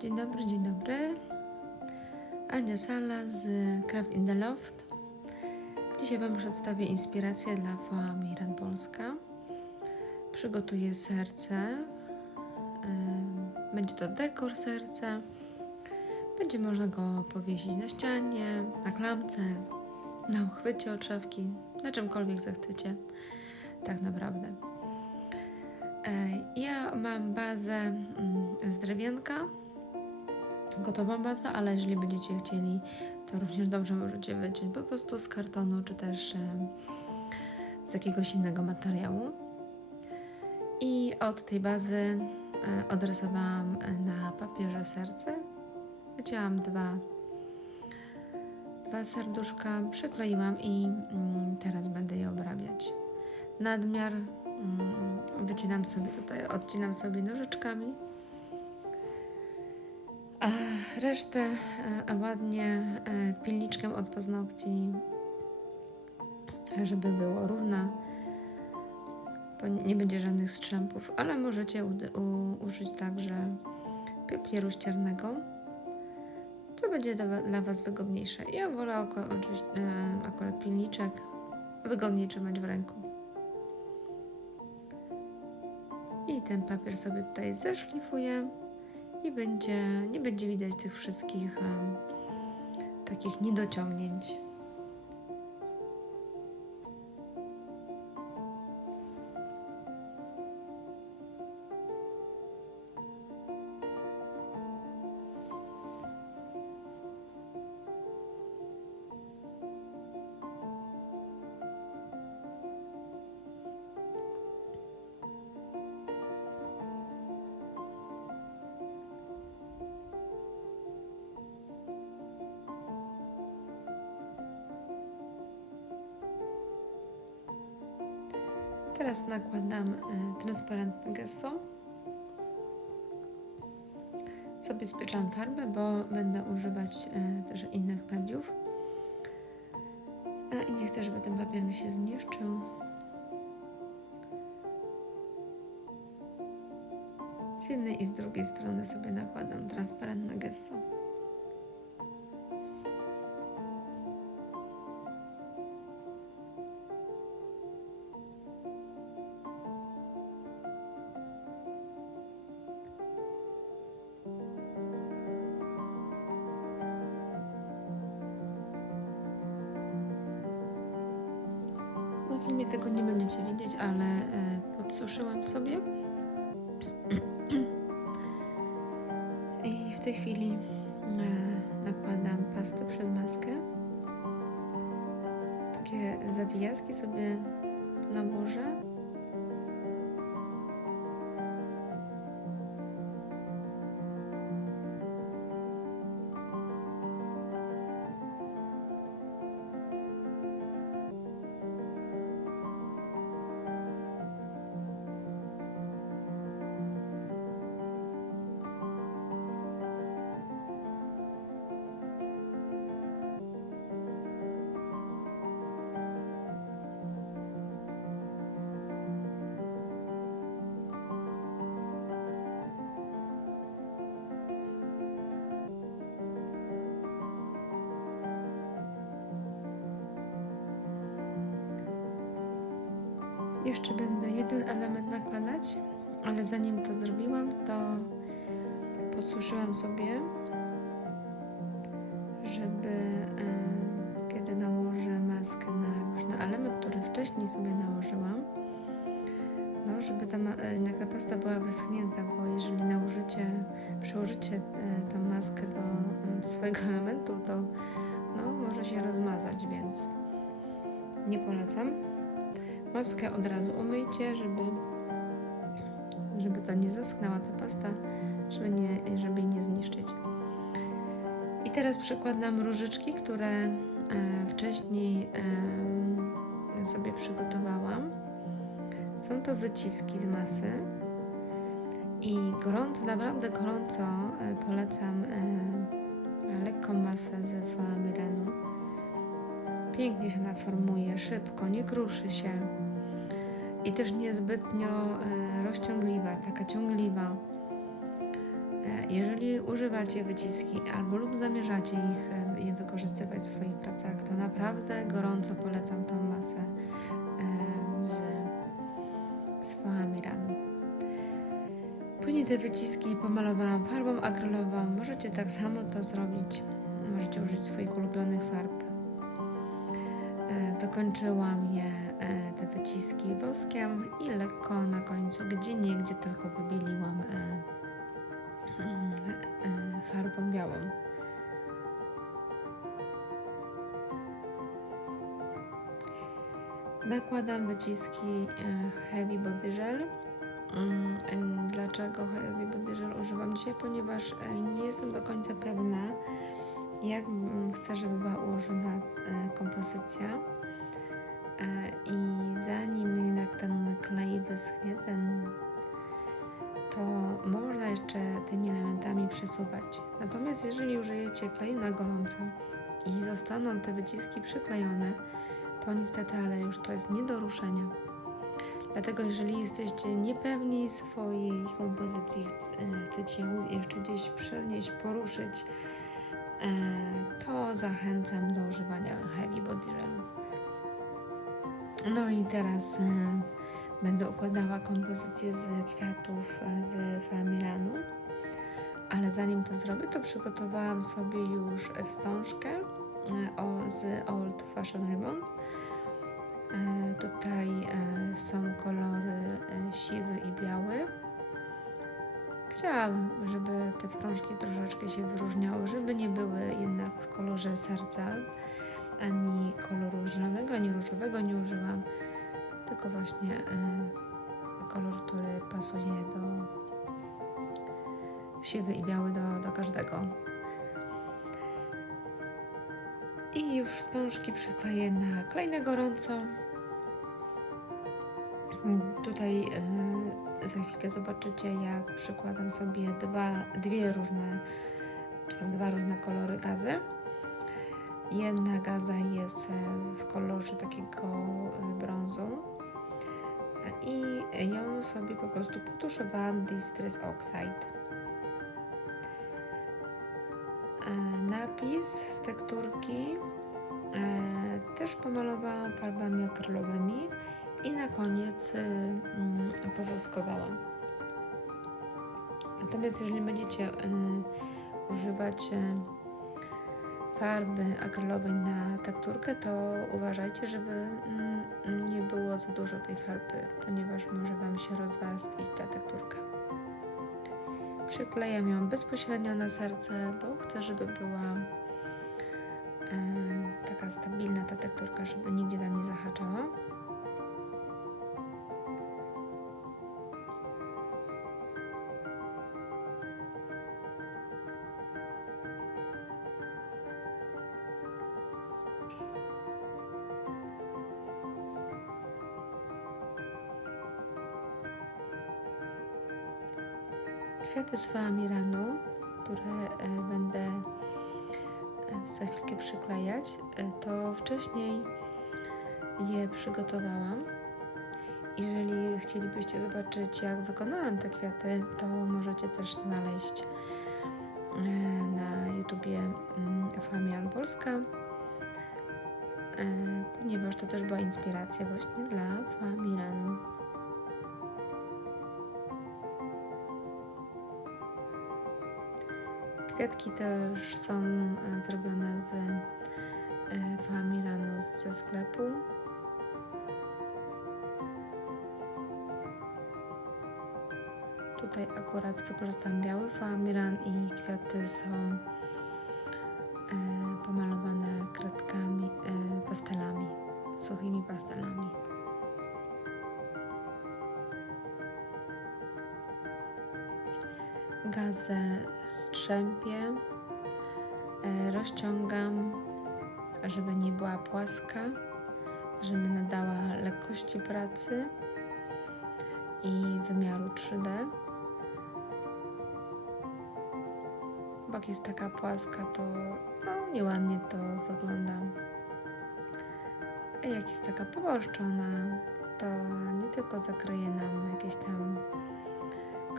Dzień dobry, dzień dobry. Ania Sala z Craft in the Loft. Dzisiaj Wam przedstawię inspirację dla Foa Miran Polska. Przygotuję serce. Będzie to dekor serca. Będzie można go powiesić na ścianie, na klamce, na uchwycie od szafki, na czymkolwiek zechcecie. Tak naprawdę. Ja mam bazę mm, z drewienka, gotową bazę, ale jeżeli będziecie chcieli, to również dobrze możecie wyciąć po prostu z kartonu, czy też e, z jakiegoś innego materiału. I od tej bazy e, odrysowałam e, na papierze serce. Wycięłam dwa, dwa serduszka, przykleiłam i mm, teraz będę je obrabiać. Nadmiar mm, wycinam sobie tutaj, odcinam sobie nożyczkami. Resztę e, ładnie e, pilniczkiem od paznokci, żeby było równo, bo nie będzie żadnych strzępów, ale możecie użyć także papieru ściernego, co będzie dla, wa- dla Was wygodniejsze. Ja wolę e, akurat pilniczek wygodniej trzymać w ręku. I ten papier sobie tutaj zeszlifuję i będzie, nie będzie widać tych wszystkich em, takich niedociągnięć. Teraz nakładam e, transparentne gesso. Sobie spieczam farbę, bo będę używać e, też innych mediów. E, I nie chcę, żeby ten papier mi się zniszczył. Z jednej i z drugiej strony sobie nakładam transparentne gesso. Na filmie tego nie będziecie widzieć, ale e, podsuszyłam sobie. I w tej chwili e, nakładam pastę przez maskę. Takie zawijaski sobie nałożę. Jeden element nakładać, ale zanim to zrobiłam, to podsuszyłam sobie, zaschnęła ta pasta, żeby, nie, żeby jej nie zniszczyć. I teraz przykładam różyczki, które e, wcześniej sobie przygotowałam. Są to wyciski z masy i gorąco, naprawdę gorąco e, polecam e, lekką masę z Mirenu. Pięknie się naformuje, szybko, nie kruszy się i też niezbytnio rozciągliwa, taka ciągliwa. Jeżeli używacie wyciski albo lub zamierzacie ich e, je wykorzystywać w swoich pracach, to naprawdę gorąco polecam tą masę e, z, z foami ranu. Później te wyciski pomalowałam farbą akrylową. Możecie tak samo to zrobić. Możecie użyć swoich ulubionych farb. E, Wykończyłam je, e, te wyciski woskiem i lekko na końcu, gdzie nie, gdzie tylko wybieliłam e, e, farbą białą. Nakładam wyciski e, Heavy Body Gel. Mm, Dlaczego Heavy Body Gel używam dzisiaj? Ponieważ nie jestem do końca pewna, jak mm, chcę, żeby była ułożona kompozycja. I zanim jednak ten klej wyschnie, ten, to można jeszcze tymi elementami przesuwać. Natomiast jeżeli użyjecie kleju na gorąco i zostaną te wyciski przyklejone, to niestety, ale już to jest nie do ruszenia. Dlatego jeżeli jesteście niepewni swojej kompozycji, e, chcecie ją jeszcze gdzieś przenieść, poruszyć, e, to zachęcam do używania Heavy Body Gelu. No i teraz e, będę układała kompozycję z kwiatów e, z Familanu. Ale zanim to zrobię, to przygotowałam sobie już wstążkę e, z Old Fashion Ribbons. E, Tutaj są kolory siwy i biały. Chciałam, żeby te wstążki troszeczkę się wyróżniały, żeby nie były jednak w kolorze serca, ani koloru zielonego, ani różowego nie użyłam, tylko właśnie e, kolor, który pasuje do siwy i biały do, do każdego. I już wstążki przykleję na klej na gorąco. Tutaj e, za chwilkę zobaczycie, jak przykładam sobie dwa, dwie różne, czy tam dwa różne kolory gazy. Jedna gaza jest e, w kolorze takiego brązu i ją sobie po prostu potuszowałam Distress Oxide. E, Napis z tekturki e, też pomalowałam farbami akrylowymi i na koniec y, mm, powoskowałam. Natomiast jeżeli będziecie y, używać y, farby akrylowej na tekturkę, to uważajcie, żeby mm, nie było za dużo tej farby, ponieważ może Wam się rozwarstwić ta tekturka. Przyklejam ją bezpośrednio na serce, bo chcę, żeby była em, taka stabilna ta tekturka, żeby nigdzie tam nie zahaczała. Kwiaty z Faamiranu, które e, będę e, za chwilkę przyklejać, e, to wcześniej je przygotowałam. Jeżeli chcielibyście zobaczyć, jak wykonałam te kwiaty, to możecie też znaleźć na YouTubie mm, Famian Polska, e, ponieważ to też była inspiracja właśnie dla Famiranu. Kwiatki też są e, zrobione z e, Famiranu ze sklepu. Tutaj akurat wykorzystam biały Famiran i kwiaty są e, pomalowane kredkami, e, pastelami, suchymi pastelami. Gazę strzępię, e, rozciągam, żeby nie była płaska, żeby nadała lekkości pracy i wymiaru 3D. Bo jak jest taka płaska, to no, nieładnie to wygląda. A jak jest taka poborszczona, to nie tylko zakryje nam jakieś tam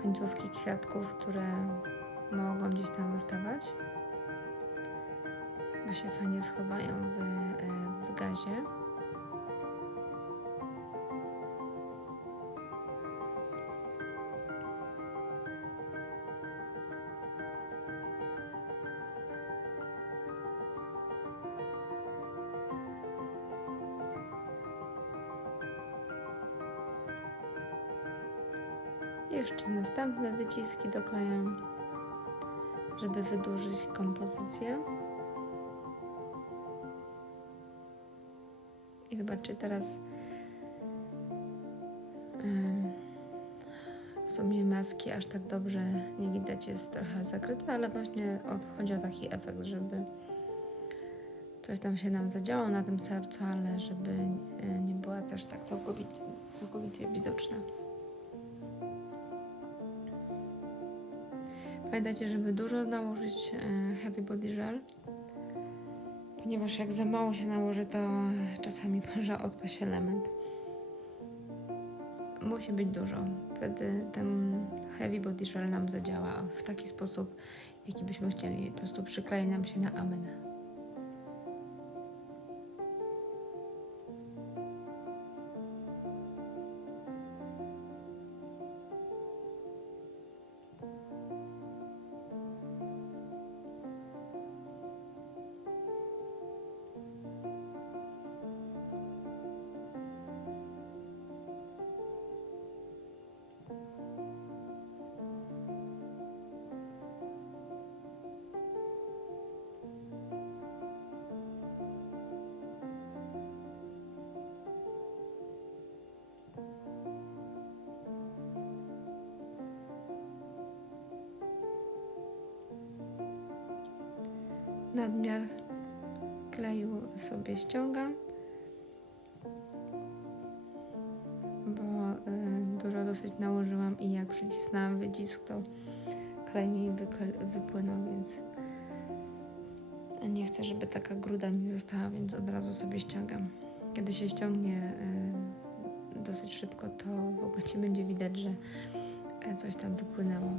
końcówki kwiatków, które mogą gdzieś tam wystawać, bo się fajnie schowają w, e, w gazie. Jeszcze następne wyciski doklejam, żeby wydłużyć kompozycję. I zobaczcie teraz w sumie maski aż tak dobrze nie widać, jest trochę zakryte, ale właśnie chodzi o taki efekt, żeby coś tam się nam zadziało na tym sercu, ale żeby e, nie była też tak całkowicie, całkowicie widoczna. Pamiętajcie, żeby dużo nałożyć e, Heavy Body Gel, ponieważ jak za mało się nałoży, to czasami może odpaść element. Musi być dużo. Wtedy ten Heavy Body Gel nam zadziała w taki sposób, jaki byśmy chcieli. Po prostu przyklei nam się na amen. Nadmiar kleju sobie ściągam, bo y, dużo dosyć nałożyłam i jak przycisnęłam wycisk, to klej mi wypłynął, więc nie chcę, żeby taka gruda mi została, więc od razu sobie ściągam. Kiedy się ściągnie y, dosyć szybko, to w ogóle nie będzie widać, że y, coś tam wypłynęło.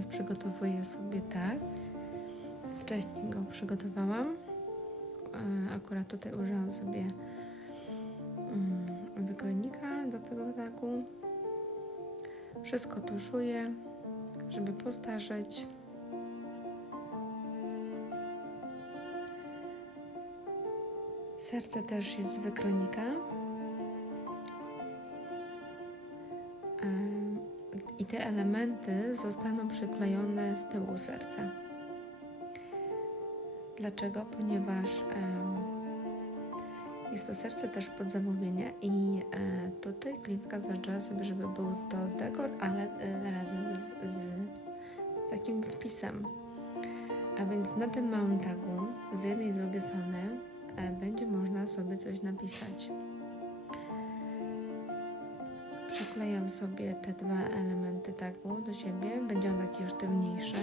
Teraz przygotowuję sobie tak. Wcześniej go przygotowałam. Akurat tutaj użyłam sobie mm, wykrojnika do tego tagu. Wszystko tuszuję, żeby postarzeć. Serce też jest z wykronika. Te elementy zostaną przyklejone z tyłu serca. Dlaczego? Ponieważ jest to serce też pod zamówienie i e, tutaj klientka zażyczyła sobie, żeby był to dekor, ale e, razem z, z takim wpisem. A więc na tym małym tagu z jednej i z drugiej strony e, będzie można sobie coś napisać. Przyklejam sobie te dwa elementy tagu do siebie. Będzie on taki sztywniejszy.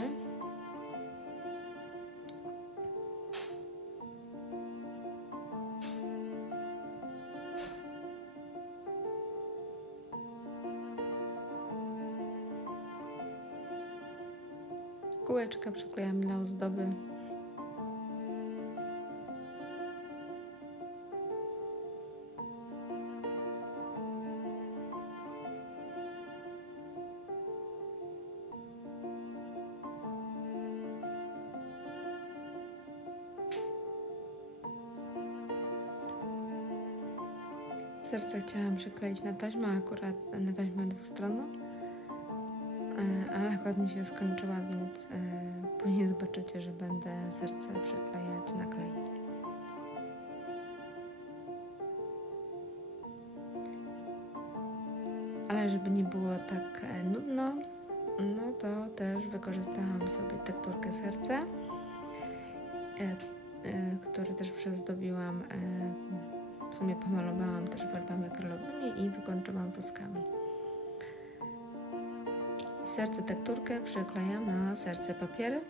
Kółeczka przyklejam dla ozdoby. Serce chciałam przykleić na taśmę, akurat na taśmę dwustronną, e, ale akurat mi się skończyła, więc e, później zobaczycie, że będę serce przyklejać na klej. Ale żeby nie było tak e, nudno, no to też wykorzystałam sobie tekturkę serca, e, e, który też przyozdobiłam, e, w sumie pomalowałam też farbami akrylowymi i wykończyłam woskami. I serce tekturkę przyklejam na serce papiery.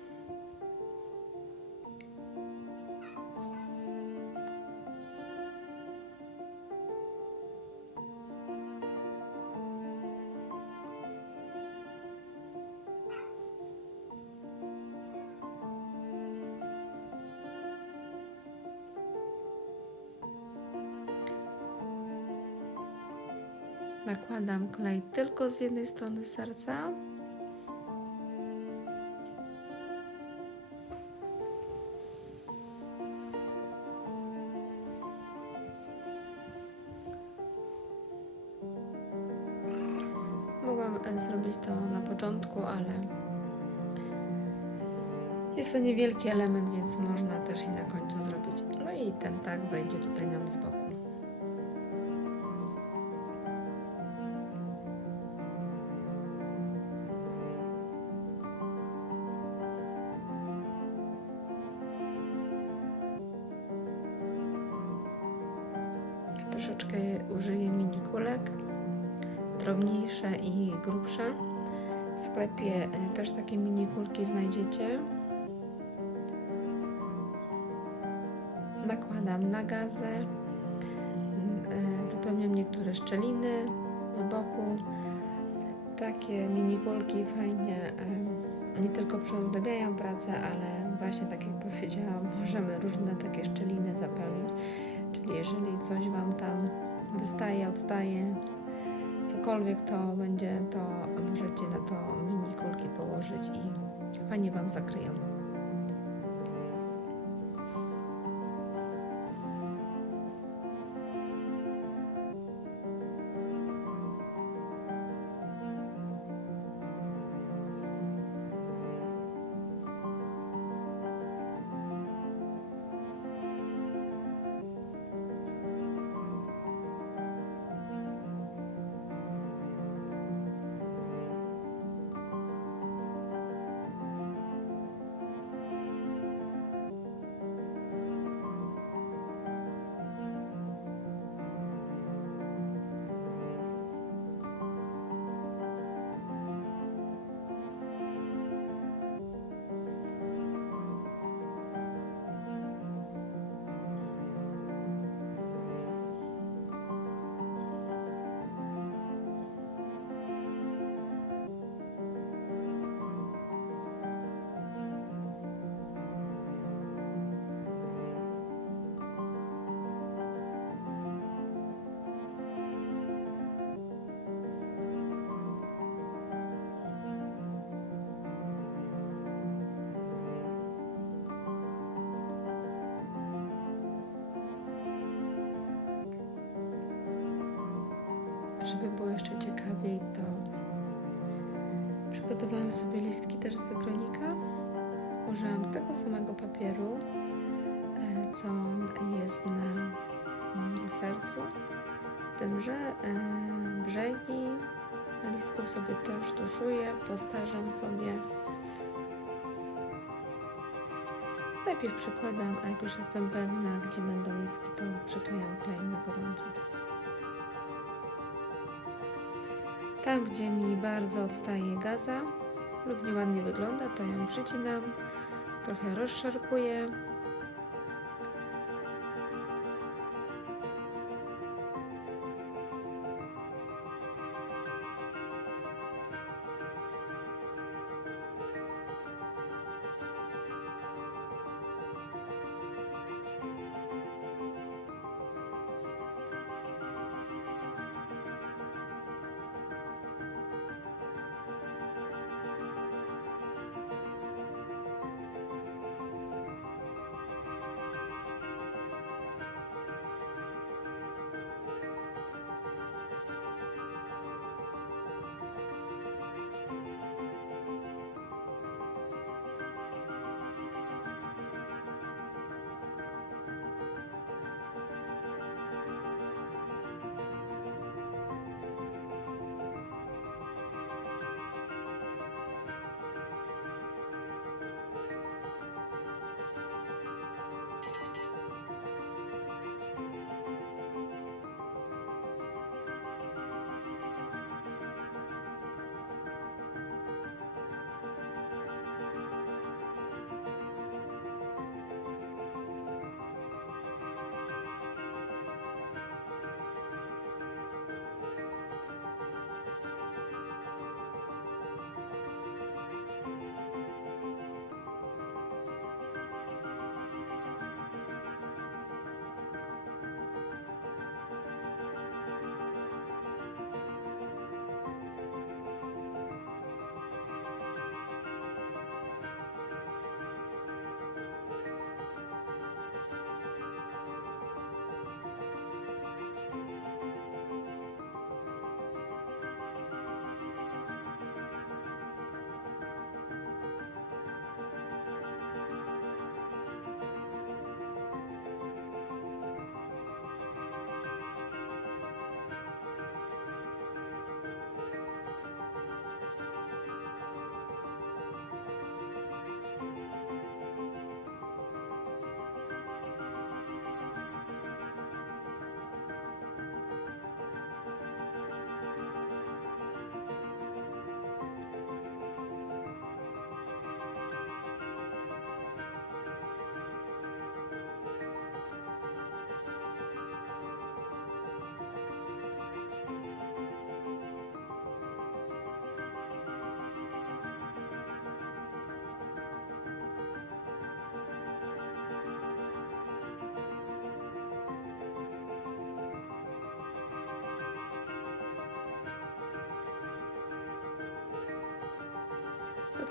Nakładam klej tylko z jednej strony serca. Mogłam e, zrobić to na początku, ale jest to niewielki element, więc można też i na końcu zrobić. No i ten tak wejdzie tutaj nam z boku. Troszeczkę użyję mini kulek, drobniejsze i grubsze. W sklepie e, też takie mini kulki znajdziecie. Nakładam na gazę, mm, e, wypełniam niektóre szczeliny z boku. Takie mini kulki fajnie e, nie tylko przyozdabiają pracę, ale właśnie tak jak powiedziałam, możemy różne takie szczeliny zapełnić. Jeżeli coś Wam tam wystaje, odstaje, cokolwiek to będzie, to możecie na to mini kulki położyć i fajnie Wam zakryją. Żeby było jeszcze ciekawiej, to przygotowałam sobie listki też z wygronika. Użyłam tego samego papieru, e, co jest na mm, sercu, z tym, że e, brzegi listków sobie też tuszuję, postarzam sobie. Najpierw przykładam, a jak już jestem pewna, gdzie będą listki, to przyklejam Tam, gdzie mi bardzo odstaje gaza lub nieładnie wygląda, to ją przycinam, trochę rozszarpuję.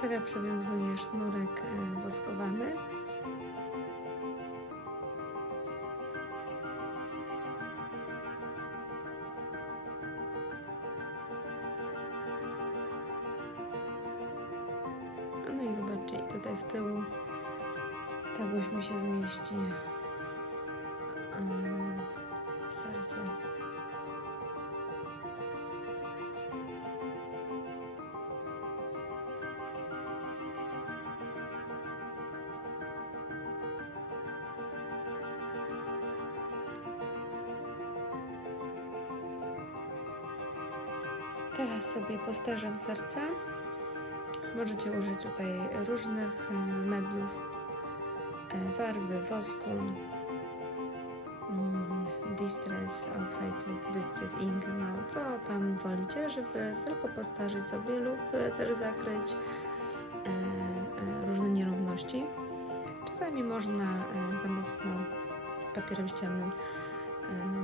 Tego przywiązuję sznurek e, woskowany. No i zobaczcie, tutaj z tyłu tagoś mi się zmieści serce. Teraz sobie postarzam serce. Możecie użyć tutaj różnych e, mediów, e, farby, wosku, mm, Distress Oxide lub Distress Ink, no co tam wolicie, żeby tylko postarzyć sobie lub też zakryć e, różne nierówności. Czasami można za mocno papierem ściennym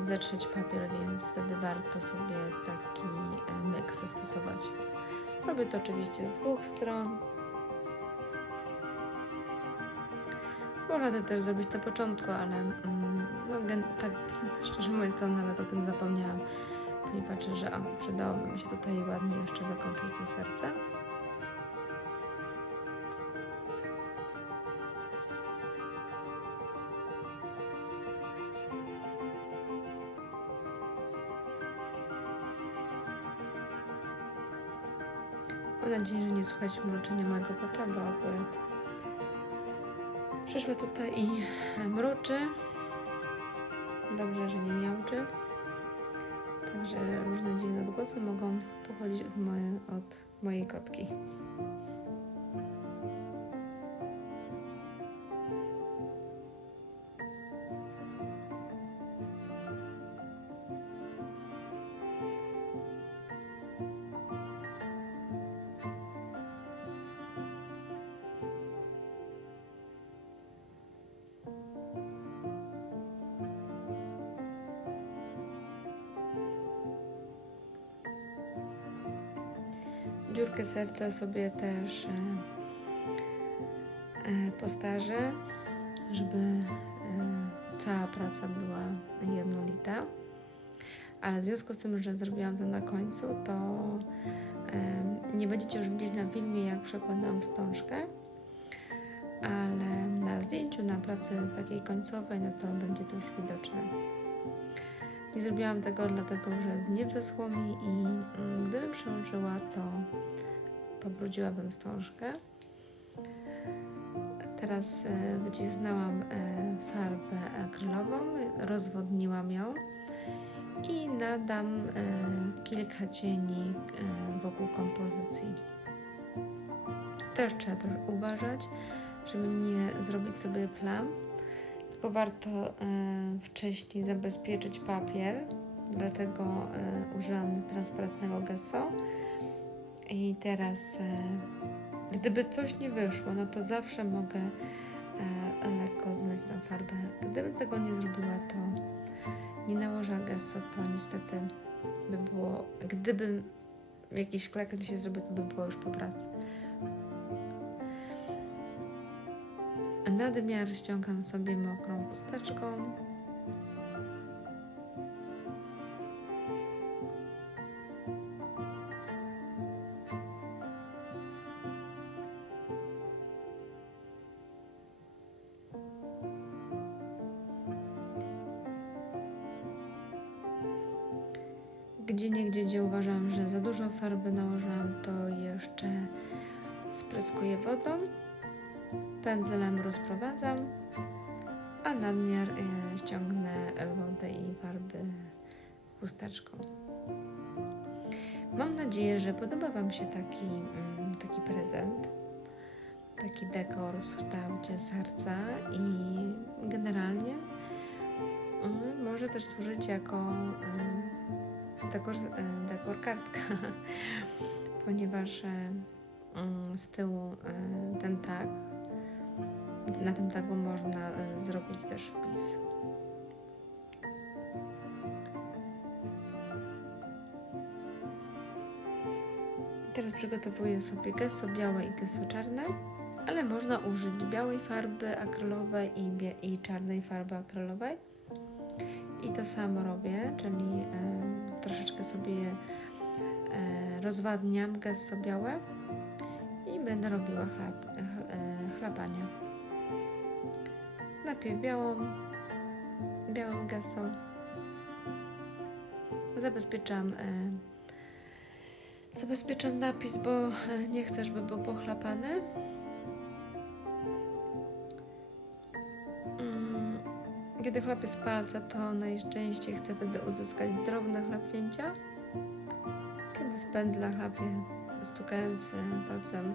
zetrzeć papier, więc wtedy warto sobie taki e, myk zastosować. Robię to oczywiście z dwóch stron. Można to też zrobić na początku, ale mm, no, tak szczerze mówiąc to nawet o tym zapomniałam. Później patrzę, że o, przydałoby mi się tutaj ładnie jeszcze wykończyć to serce. Nadzieję, że nie słychać mruczenia mojego kota, bo akurat przyszła tutaj i mruczy. Dobrze, że nie miałczy. Także różne dziwne odgłosy mogą pochodzić od, moje, od mojej kotki. Dziurkę serca sobie też e, e, postarzę, żeby e, cała praca była jednolita. Ale w związku z tym, że zrobiłam to na końcu, to nie będziecie już widzieć na filmie, jak przekładam wstążkę, ale na zdjęciu, na pracy takiej końcowej, no to będzie to już widoczne. Nie zrobiłam tego dlatego, że nie wyschło mi i mm, gdybym przełożyła, to pobrudziłabym wstążkę. Teraz e, wycisnęłam e, farbę akrylową, rozwodniłam ją i nadam e, kilka cieni wokół kompozycji. Też trzeba uważać, żeby nie zrobić sobie plam, warto e, wcześniej zabezpieczyć papier, dlatego e, użyłam transparentnego gesso. I teraz, e, gdyby coś nie wyszło, no to zawsze mogę lekko zmyć tą farbę. Gdybym tego nie zrobiła, to nie nałożyła gesso, to niestety by było, gdybym jakiś klek mi się zrobił, to by było już po pracy. Nadmiar ściągam sobie mokrą chusteczką. Gdzie niegdzie, gdzie uważam, że za dużo farby nałożyłam, to jeszcze spryskuję wodą pędzlem rozprowadzam, a nadmiar e, ściągnę wodę i farby chusteczką. Mam nadzieję, że podoba Wam się taki, mm, taki prezent, taki dekor w kształcie serca i generalnie mm, może też służyć jako em, dekor, e, dekor kartka, ponieważ e, mm, z tyłu e, ten tag na tym tagu można e, zrobić też wpis. Teraz przygotowuję sobie gesso białe i gesso czarne, ale można użyć białej farby akrylowej i, i czarnej farby akrylowej. I to samo robię, czyli troszeczkę sobie e, rozwadniam gesso białe i będę robiła chleb, ch, chlebanie. Najpierw białą, białym gesso. Zabezpieczam, e, zabezpieczam napis, bo e, nie chcę, żeby był pochlapany. Mm, Kiedy chlapię z palca, to najczęściej chcę wtedy uzyskać drobne chlapnięcia. Kiedy z pędzla chlapię, stukając palcem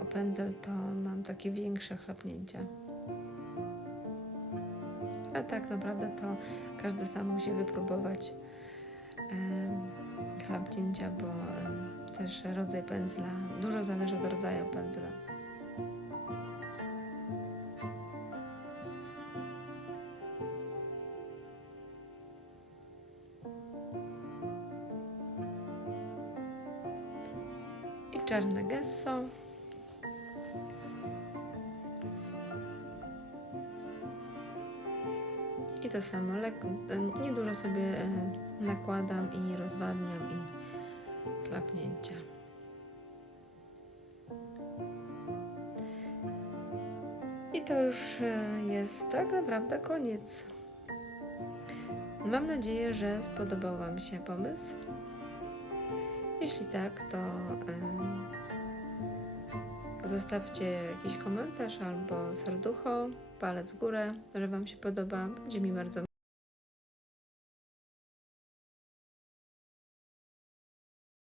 o pędzel, to mam takie większe chlapnięcia. A tak naprawdę to każdy sam musi wypróbować em, chlapnięcia, bo też rodzaj pędzla, dużo zależy od rodzaju pędzla. Czarne gesso. To samo, lek- niedużo sobie e, nakładam i rozwadniam i klapnięcia. I to już e, jest tak naprawdę koniec. Mam nadzieję, że spodobał Wam się pomysł. Jeśli tak, to em, zostawcie jakiś komentarz albo serducho, palec w górę, że Wam się podoba. Będzie mi bardzo